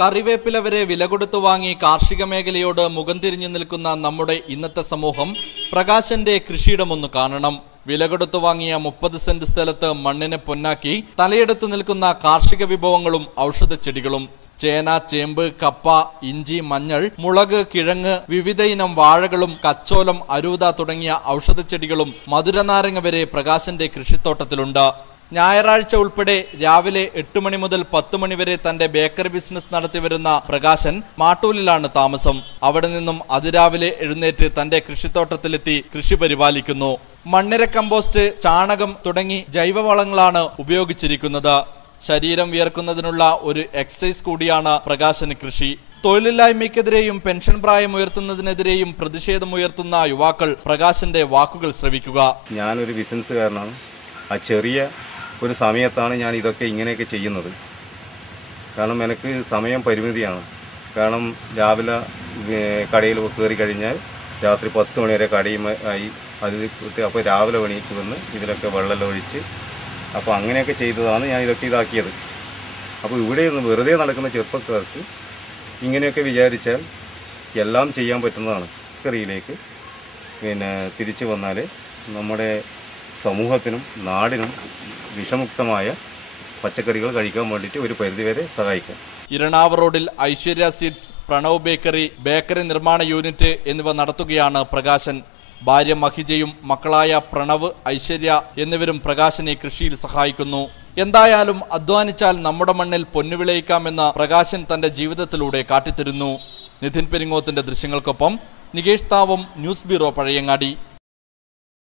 കറിവേപ്പില വരെ വില കൊടുത്തു വാങ്ങി കാർഷിക മേഖലയോട് മുഖം തിരിഞ്ഞു നിൽക്കുന്ന നമ്മുടെ ഇന്നത്തെ സമൂഹം പ്രകാശന്റെ കൃഷിയിടമൊന്ന് കാണണം. വില കൊടുത്തു വാങ്ങിയ 30 സെന്റ് സ്ഥലത്ത് മണ്ണിനെ പൊന്നാക്കി തലയെടുത്തു നിൽക്കുന്ന കാർഷിക വിഭവങ്ങളും ഔഷധച്ചെടികളും. ചേന, ചേമ്പ്, കപ്പ, ഇഞ്ചി, മഞ്ഞൾ, മുളക്, കിഴങ്ങ്, വിവിധ ഇനം വാഴകളും കച്ചോലം, അരൂത തുടങ്ങിയ ഔഷധച്ചെടികളും മധുരനാരങ്ങ വരെ പ്രകാശന്റെ കൃഷിത്തോട്ടത്തിലുണ്ട്. ഞായറാഴ്ച ഉൾപ്പെടെ രാവിലെ 8 മണി മുതൽ 10 മണി വരെ തന്റെ ബേക്കറി ബിസിനസ് നടത്തിവരുന്ന പ്രകാശൻ മാട്ടൂലിലാണ് താമസം. അവിടെ നിന്നും അതിരാവിലെ എഴുന്നേറ്റ് തന്റെ കൃഷിത്തോട്ടത്തിലെത്തി കൃഷി പരിപാലിക്കുന്നു. മണ്ണിര കമ്പോസ്റ്റ്, ചാണകം തുടങ്ങി ജൈവവളങ്ങളാണ് ഉപയോഗിച്ചിരിക്കുന്നത്. ശരീരം വിയർക്കുന്നതിനുള്ള ഒരു എക്സസൈസ് കൂടിയാണ് പ്രകാശന് കൃഷി. തൊഴിലില്ലായ്മയ്ക്കെതിരെയും പെൻഷൻ പ്രായം ഉയർത്തുന്നതിനെതിരെയും പ്രതിഷേധമുയർത്തുന്ന യുവാക്കൾ പ്രകാശന്റെ വാക്കുകൾ ശ്രവിക്കുക. ഞാനൊരു ബിസിനസ്സുകാരനാണ്. ആ ചെറിയ ഒരു സമയത്താണ് ഞാൻ ഇതൊക്കെ ഇങ്ങനെയൊക്കെ ചെയ്യുന്നത്. കാരണം എനിക്ക് സമയം പരിമിതിയാണ്. കാരണം രാവിലെ കടയിൽ കയറി കഴിഞ്ഞാൽ രാത്രി 10 മണി വരെ കടയുമായി അത് അപ്പോൾ രാവിലെ എണീച്ച് വന്ന് ഇതിലൊക്കെ വെള്ളം ഒഴിച്ച് അപ്പോൾ അങ്ങനെയൊക്കെ ചെയ്തതാണ് ഞാൻ ഇതൊക്കെ ഇതാക്കിയത്. അപ്പോൾ ഇവിടെ വെറുതെ നടക്കുന്ന ചെറുപ്പക്കാർക്ക് ഇങ്ങനെയൊക്കെ വിചാരിച്ചാൽ എല്ലാം ചെയ്യാൻ പറ്റുന്നതാണ്. കറിയിലേക്ക് തിരിച്ചു വന്നാൽ നമ്മുടെ സമൂഹത്തിനും നാടിനും വിഷമുക്തമായ പച്ചക്കറികൾ കഴിക്കാൻ വേണ്ടിയിട്ട് ഒരു പരിധിവരെ സഹായിക്കാം. ഇരണാവ് റോഡിൽ Aishwarya seeds, Pranav bakery, bakery നിർമ്മാണ യൂണിറ്റ് എന്നിവ നടത്തുകയാണ് പ്രകാശൻ. ഭാര്യ മഹിജയും മക്കളായ പ്രണവ്, ഐശ്വര്യ എന്നിവരും പ്രകാശനെ കൃഷിയിൽ സഹായിക്കുന്നു. എന്തായാലും അധ്വാനിച്ചാൽ നമ്മുടെ മണ്ണിൽ പൊന്നു വിളയിക്കാമെന്ന് പ്രകാശൻ തന്റെ ജീവിതത്തിലൂടെ കാട്ടിത്തരുന്നു. നിതിൻ പെരിങ്ങോത്തിന്റെ ദൃശ്യങ്ങൾക്കൊപ്പം നികേഷ് താവം, ന്യൂസ് ബ്യൂറോ, പഴയങ്ങാടി.